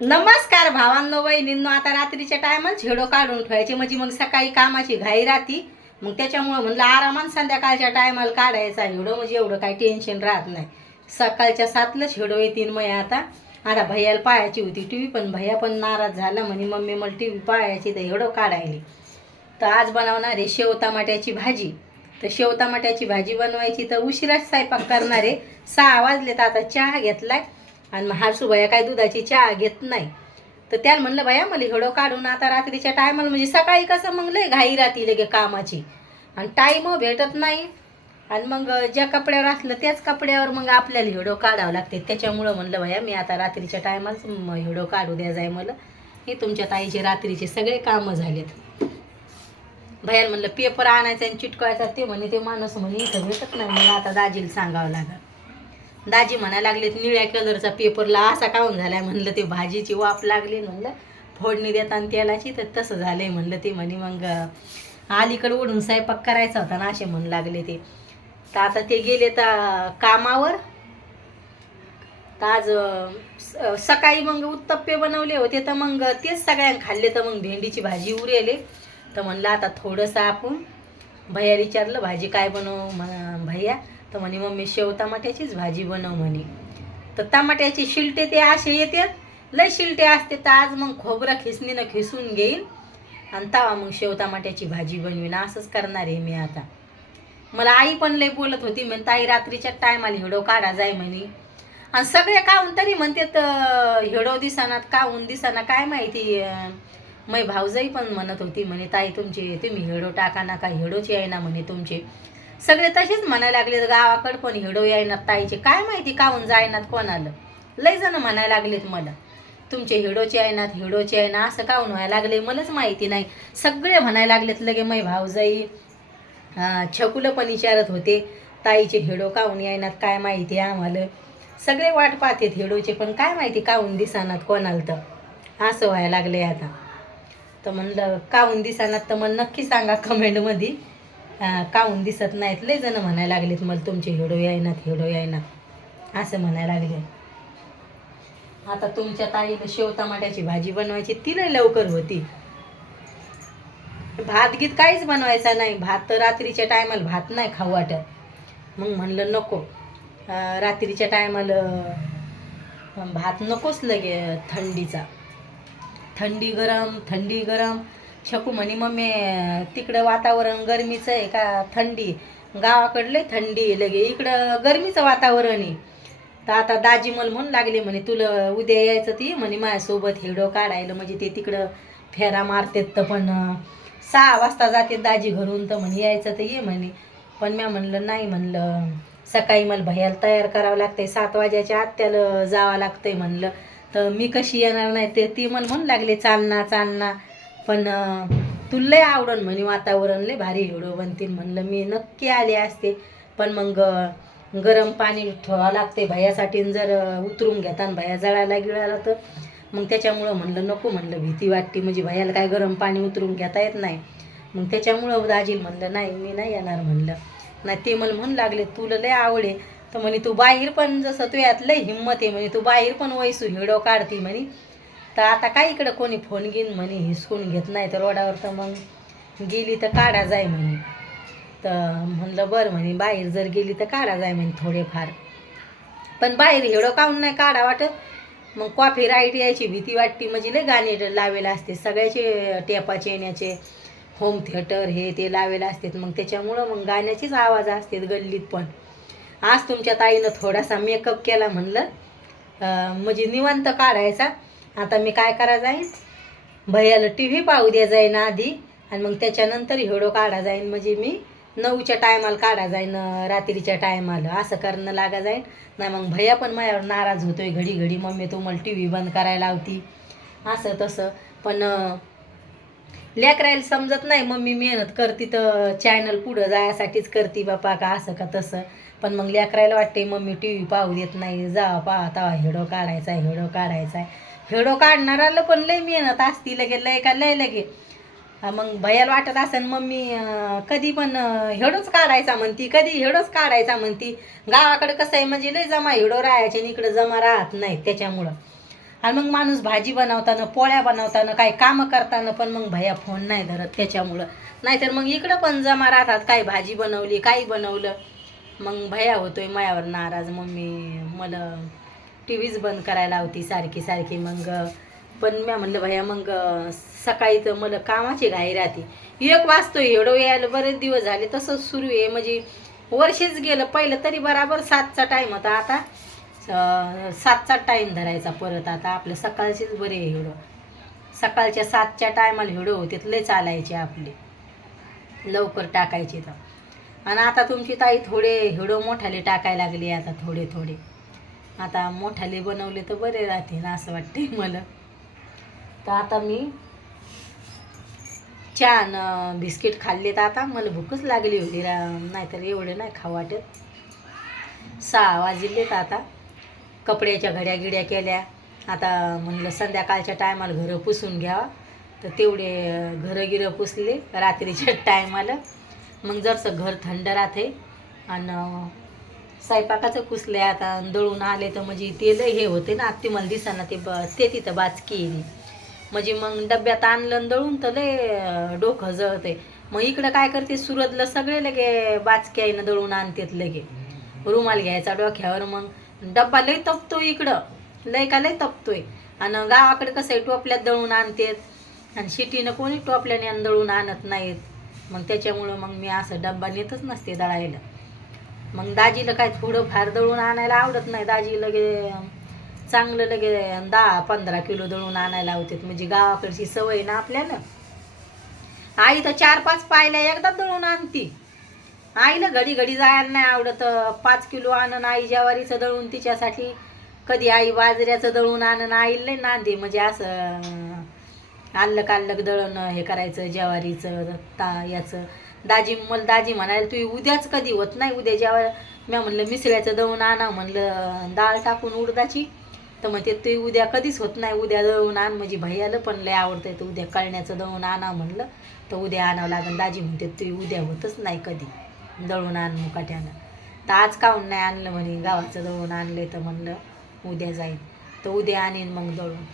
नमस्कार भावांनो वहिनींनो आता रात्रीच्या टायमाला झेडो काढून ठेवायचे. म्हणजे मग सकाळी कामाची घाई राहती. मग त्याच्यामुळं म्हणलं आरामात संध्याकाळच्या टायमाला काढायचा झेडो. म्हणजे एवढं काही टेन्शन राहत नाही. सकाळच्या सातलाच झेडो येतील मग आता. आता भैयाला पाहायची होती टी व्ही पण भैया पण नाराज झाला. म्हणे मम्मी मला टी व्ही पाहायची तर हिडो काढायली. तर आज बनवणार आहे शेव टमाट्याची भाजी. तर शेव टमाट्याची भाजी बनवायची तर उशिराच स्वयंपाक करणार आहे. सहा वाजले तर आता चहा घेतलाय. आणि मग हारसू काय दुधाची चहा घेत नाही. तर त्याला म्हणलं भैया मला हिडो काढून आता रात्रीच्या टायमाला म्हणजे सकाळी कसं मग लय घाई राहतील लगे कामाची. आणि टाईम भेटत नाही. आणि मग ज्या कपड्यावर असलं त्याच कपड्यावर मग आपल्याला हिडो काढावं लागते. त्याच्यामुळं म्हणलं भैया मी आता रात्रीच्या टायमालाच हिडो काढू द्या जाय मला. हे तुमच्या ताईचे रात्रीचे सगळे कामं झालेत. भयाला म्हणलं पेपर आणायचा आणि चिटकवायचा. ते म्हणे ते माणूस म्हणे इथं भेटत नाही. मला आता दाजीला सांगावं लागेल. दाजी म्हणा लागलेत निळ्या कलरचा पेपरला असा काऊन झालाय म्हणलं ते भाजीची वाफ लागली म्हणलं. फोडणी देताना तेलाची तर तसं झालंय म्हणलं ते म्हणे. मग अलीकडे ओढून स्वयंपाक करायचा होता ना असे म्हणू लागले ते. तर आता ते गेले तर कामावर. तर आज स- सकाळी मग उत्तप्पे बनवले होते. तर मग तेच सगळ्यांना खाल्ले. तर मग भेंडीची भाजी उरेले तर म्हणलं आता थोडंसं आपण भैया विचारलं भाजी काय बनव? म्हण भैया तर म्हणे मम्मी शेव टमाट्याचीच भाजी बनव म्हणे. तर टमाट्याचे शिलटे ते असे येतात लय शिलटे असते तर आज मग खोबरं खिसणीनं खिसून घेईन आणि तवा मग शेव टमाट्याची भाजी बनवीन. असंच करणार आहे मी आता. मला आई पण लय बोलत होती म्हणे ताई रात्रीच्या टायमाला हिडो काढा जाय म्हणे. आणि सगळे काहून तरी म्हणते तर हिडो दिसानात काहून दिसाना काय माहिती मै भाऊजाई पण म्हणत होती म्हणे ताई तुमचे तुम्ही हिडो टाका ना का हिडोच ना म्हणे तुमचे. सगळे तसेच म्हणायला लागलेत गावाकडं पण हिडो यायनात ताईचे. काय माहिती काहून जायनात कोणाला? लय जण म्हणायला लागलेत मला. तुमचे हिडोचे येणार हिडोचे आहे ना असं काहून व्हायला लागले? मलाच माहिती नाही. सगळे म्हणायला लागलेत लगे मै भाऊजाई छकुलं पण विचारत होते. ताईचे हिडो काहून येणार काय माहिती आम्हाला? सगळे वाट पाहतेत हिडोचे पण काय माहिती काहून दिसानात कोणाला तर. असं व्हायला लागले आता. तर म्हणलं काहून दिसानात तर मला नक्की सांगा कमेंटमध्ये काऊन दिसत नाहीत. लय जण म्हणायला लागलेत मला तुमचे हिडो यायनात हिडो येईनात असं म्हणायला लागले. आता तुमच्या ताईला शेव टमाट्याची भाजी बनवायची ती लवकर होती. भात गीत काहीच बनवायचा नाही. भात तर रात्रीच्या टायमाला भात नाही खाऊ वाटत. मग म्हणलं नको. रात्रीच्या टायमाला भात नकोच लगे थंडीचा. थंडी गरम थंडी गरम. शकू म्हणे मम्मी तिकडं वातावरण गरमीचं आहे का? थंडी. गावाकडले थंडी आहे लगे. इकडं गरमीचं वातावरण आहे. तर आता दाजी मला म्हणून लागले म्हणे तुला उद्या यायचं ती? म्हणे माझ्यासोबत हिडो काढायला म्हणजे ते तिकडं फेरा मारतात तर पण सहा वाजता जाते दाजी घरून तर म्हणे यायचं तर ये म्हणे. पण मी म्हणलं नाही म्हणलं सकाळी मला भैयाला तयार करावं लागतंय सात वाजायच्या आत त्याला जावं लागतंय म्हणलं. तर मी कशी येणार नाही? ते ती मला म्हणू लागले चालना चालना. पण तुला लय आवडन म्हणे वातावरण लय भारी हिडो बनतील म्हणलं. मी नक्की आले असते. पण मग गरम पाणी ठेवावं लागते. भयासाठी जर उतरून घेताना भैया जळायला गिळायला तर मग त्याच्यामुळं म्हणलं नको म्हणलं. भीती वाटते. म्हणजे भयाला काय गरम पाणी उतरून घेता येत नाही. मग त्याच्यामुळं दाजील म्हणलं नाही मी नाही येणार म्हणलं. नाही ते मला म्हणू लागले तुला लय आवडे. तर म्हणे तू बाहेर पण जसं तू यात लय हिंमत आहे. म्हणे तू बाहेर पण वैसू हिडो काढती. म्हणे तर आता काय इकडं कोणी फोन घेईन म्हणे हिसकून घेत नाही तर रोडावर तर मग गेली तर काढा जाय म्हणे. तर म्हणलं बरं म्हणे बाहेर जर गेली तर काढा जाय म्हणे थोडेफार. पण बाहेर एवढं काहून नाही काढा वाटत. मग कॉफी राईट यायची भीती वाटते. म्हणजे लय गाणे लावेला असते. सगळ्याचे टेपाचे येण्याचे होम थिएटर हे ते लावेले असतात मग त्याच्यामुळं मग गाण्याचीच आवाज असतात गल्लीत पण. आज तुमच्या ताईनं थोडासा मेकअप केला म्हणलं. म्हणजे निवांत काढायचा. आता मी काय करा जाईन? भैयाला टी व्ही पाहू द्या जाईन आधी. आणि मग त्याच्यानंतर हिडो काढा जाईन. म्हणजे मी नऊच्या टायमाला काढा जाईन रात्रीच्या टायमाला. असं करणं लागा जाईन. नाही मग भैया पण माझ्यावर नाराज होतोय घडी घडी मम्मी तुम्हाला मला टी व्ही बंद करायला लावती. असं तसं. पण लेकरायला समजत नाही. मम्मी मेहनत करती तर चॅनल पुढं जायसाठीच करते बापा का असं का तसं. पण मग लेकरायला वाटते मम्मी टी व्ही पाहू देत नाही. जा पाहता हिडो काढायचा आहे हिडो काढायचा आहे. हेडो काढणाराला पण लय मेहनत असती लगे लय का लय लगे. मग भयाला वाटत असेल मम्मी कधी पण हेडोच काढायचा म्हणती कधी हेडोच काढायचा म्हणती. गावाकडे कसं आहे म्हणजे लय जमा हिडो राहायचे आणि इकडं जमा राहत नाही त्याच्यामुळं. आणि मग माणूस भाजी बनवताना पोळ्या बनवताना काही कामं करताना पण मग भैया फोन नाही धरत त्याच्यामुळं. नाहीतर मग इकडं पण जमा राहतात काही भाजी बनवली काही बनवलं. मग भैया होतोय मायावर नाराज मम्मी मला टी व्हीच बंद करायला होती सारखी सारखी. मग पण मी म्हणलं भैया मग सकाळी तर मला कामाची घाई राहते. एक वाजतो एवढं यायला बरेच दिवस झाले तसंच सुरू आहे. म्हणजे वर्षच गेलं पहिलं तरी बराबर सातचा टाईम होता. आता सातचा टाईम धरायचा परत. आता आपलं सकाळचेच बरे आहे एवढं. सकाळच्या सातच्या टायमाला हिडो होते लय चालायचे आपले. लवकर टाकायचे तर. आणि आता तुमची ताई थोडे हिडो मोठाले टाकायला लागले आता थोडे थोडे. आता मोठाले बनवले तर बरे राहते ना असं वाटते मला. तर आता मी छान बिस्किट खाल्ले तर आता. मला भूकच लागली होती रा नाहीतर एवढे नाही खाऊ वाटत. सहा वाजलेत आता. कपड्याच्या घड्या गिड्या केल्या. आता म्हणलं संध्याकाळच्या टायमाला घरं पुसून घ्यावा. तर तेवढे घरं गिरं पुसले. रात्रीच्या टायमाला. मग जरसं घर थंड राहते आणि स्वयंपाकाचं कुसले आता दळून आले तर म्हणजे ते लय हे होते ना ते मला दिसाना ते ब ते तिथं बाचकी येईल म्हणजे मग डब्यात आणलं आणि दळून तर लय डोकं जळते मग इकडं काय करते सुरतला सगळे लगे बाचक्याईनं दळून आणतेत लगे. रुमाल घ्यायचा डोक्यावर मग. डब्बा लय तपतो इकडं. लय का लय तपतोय. आणि गावाकडे कसं आहे टोपल्यात दळून आणतात. आणि शिटीनं कोणी टोपल्याने आणि दळून आणत नाहीत. मग त्याच्यामुळं मग मी असं डब्बा नेतच नसते दळायला. मग दाजीला काय थोडं फार दळून आणायला आवडत नाही. दाजी लगे चांगलं लगे दहा पंधरा किलो दळून आणायला होते म्हणजे गावाकडची सवय ना आपल्याला. आई तर चार पाच पायल्या एकदा दळून आणती. आईला घडी घडी जायला नाही आवडत. पाच किलो आणून आई ज्यावारीचं दळून तिच्यासाठी. कधी आई बाजऱ्याचं दळून आणून आईला लय नांदे. म्हणजे असं आल्लक आल्लक दळण हे करायचं ज्वारीचं ता याचं. दाजी मला दाजी म्हणायला तू उद्याच कधी होत नाही उद्या जेव्हा मी म्हणलं मिसळ्याचं दळून आणा म्हणलं डाळ टाकून उडदाची. तर मग ते उद्या कधीच होत नाही उद्या दळून आण. म्हणजे भैयाला पण लय आवडतं तर उद्या कळण्याचं दळून आणा म्हणलं. तर उद्या आणावं लागेल. दाजी म्हणते तू उद्या होतच नाही कधी दळून आण मुकाट्यानं. तर आज काहून नाही आणलं म्हणे गावाचं दळून आणले तर म्हणलं उद्या जाईन. तर उद्या आणीन मग दळून.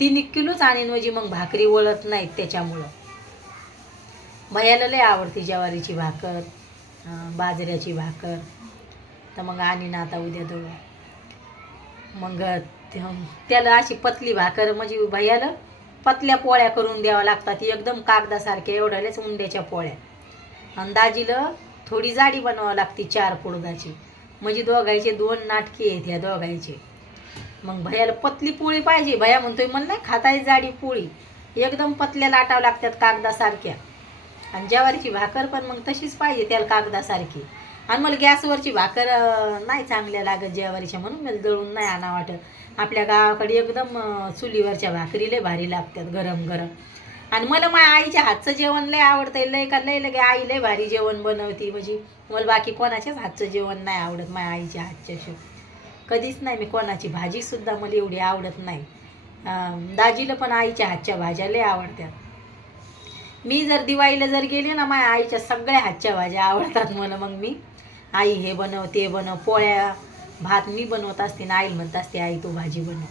तीन एक किलोच आणीन म्हणजे मग भाकरी वळत नाहीत त्याच्यामुळं. भैयाला लय आवडते ज्वारीची भाकर बाजऱ्याची भाकर. तर मग आणीन आता उद्या दळून मग त्याला अशी पतली भाकर म्हणजे भैयाला पतल्या पोळ्या करून द्याव्या लागतात. एकदम कागदासारख्या एवढ्यालेच उंड्याच्या पोळ्या. आणि दाजीला थोडी जाडी बनवावं लागते चार पुडदाची म्हणजे दोघायचे दोन नाटके आहेत ह्या दोघायचे मग भैयाला पतली पोळी पाहिजे. भैया म्हणतोय मला नाही खाताय जाडी पोळी. एकदम पतल्या लाटावं लागतात कागदासारख्या. आणि ज्वारीची भाकर पण मग तशीच पाहिजे त्याला कागदासारखी. आणि मला गॅसवरची भाकर नाही चांगल्या लागत ज्वारीच्या म्हणून मला दळून नाही आणा वाटत. आपल्या गावाकडे एकदम चुलीवरच्या भाकरी लय भारी लागतात गरम गरम. आणि मला माझ्या आईच्या हातचं जेवण लय आवडतं लय का लय लगे आई लय भारी जेवण बनवती. म्हणजे मला बाकी कोणाच्याच हातचं जेवण नाही आवडत माझ्या आईच्या हातच्या कधीच नाही मी कोणाची भाजीसुद्धा मला एवढी आवडत नाही. दाजीला पण आईच्या हातच्या भाज्या लय आवडतात. मी जर दिवाळीला जर गेले ना माझ्या आईच्या सगळ्या हातच्या भाज्या आवडतात मला मग मी. आई हे बनव ते बनव पोळ्या भात मी बनवत असते ना आई म्हणत असते आई तू भाजी बनव.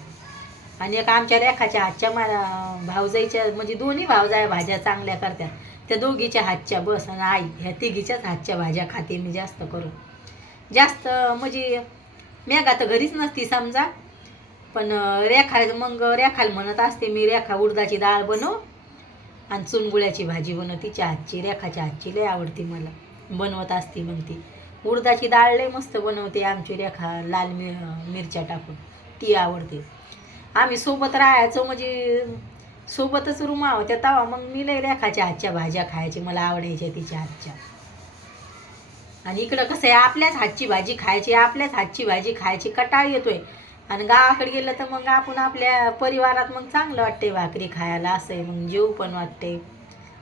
आणि एक आमच्या रेखाच्या हातच्या मला भावजाईच्या म्हणजे दोन्ही भावजाया भाज्या चांगल्या करतात. त्या दोघीच्या हातच्या बस आणि आई ह्या तिघीच्याच हातच्या भाज्या खाते मी जास्त करून. जास्त म्हणजे मेघा तर घरीच नसती समजा पण रेखा मग रेखाला म्हणत असते मी रेखा उडदाची डाळ बनव आणि चुनगुळ्याची भाजी बनव तिच्या हातची रेखाच्या हातची लय आवडती मला. बनवत असते मग ती उडदाची डाळ लय मस्त बनवते आमची रेखा लाल मिर मिरच्या टाकून. ती आवडते. आम्ही सोबत राहायचो म्हणजे सोबतच रुमा होत्या तवा मग मी लय रेखाच्या हातच्या भाज्या खायची. मला आवडायच्या तिच्या हातच्या आणि इकडं कसं आहे आपल्याच हातची भाजी खायची आपल्याच हातची भाजी खायची. कटाळ येतोय. आणि गावाकडे गेलं तर मग आपण आपल्या परिवारात मग चांगलं वाटते भाकरी खायला असं आहे मग जेव पण वाटते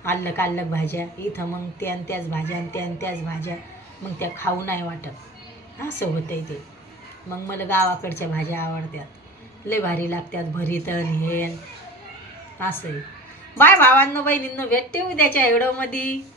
आल्लक आल्लक भाज्या इथं मग त्या आणि त्याच भाज्या आणि त्या आणि त्याच भाज्या मग त्या खाऊ नाही वाटत. असं होतंय ते. मग मला गावाकडच्या भाज्या आवडतात. लय भारी लागतात भरीत आणि हे असं आहे. बाय भावांनो बहिणींनो भेटते उद्याच्या व्हिडिओमध्ये.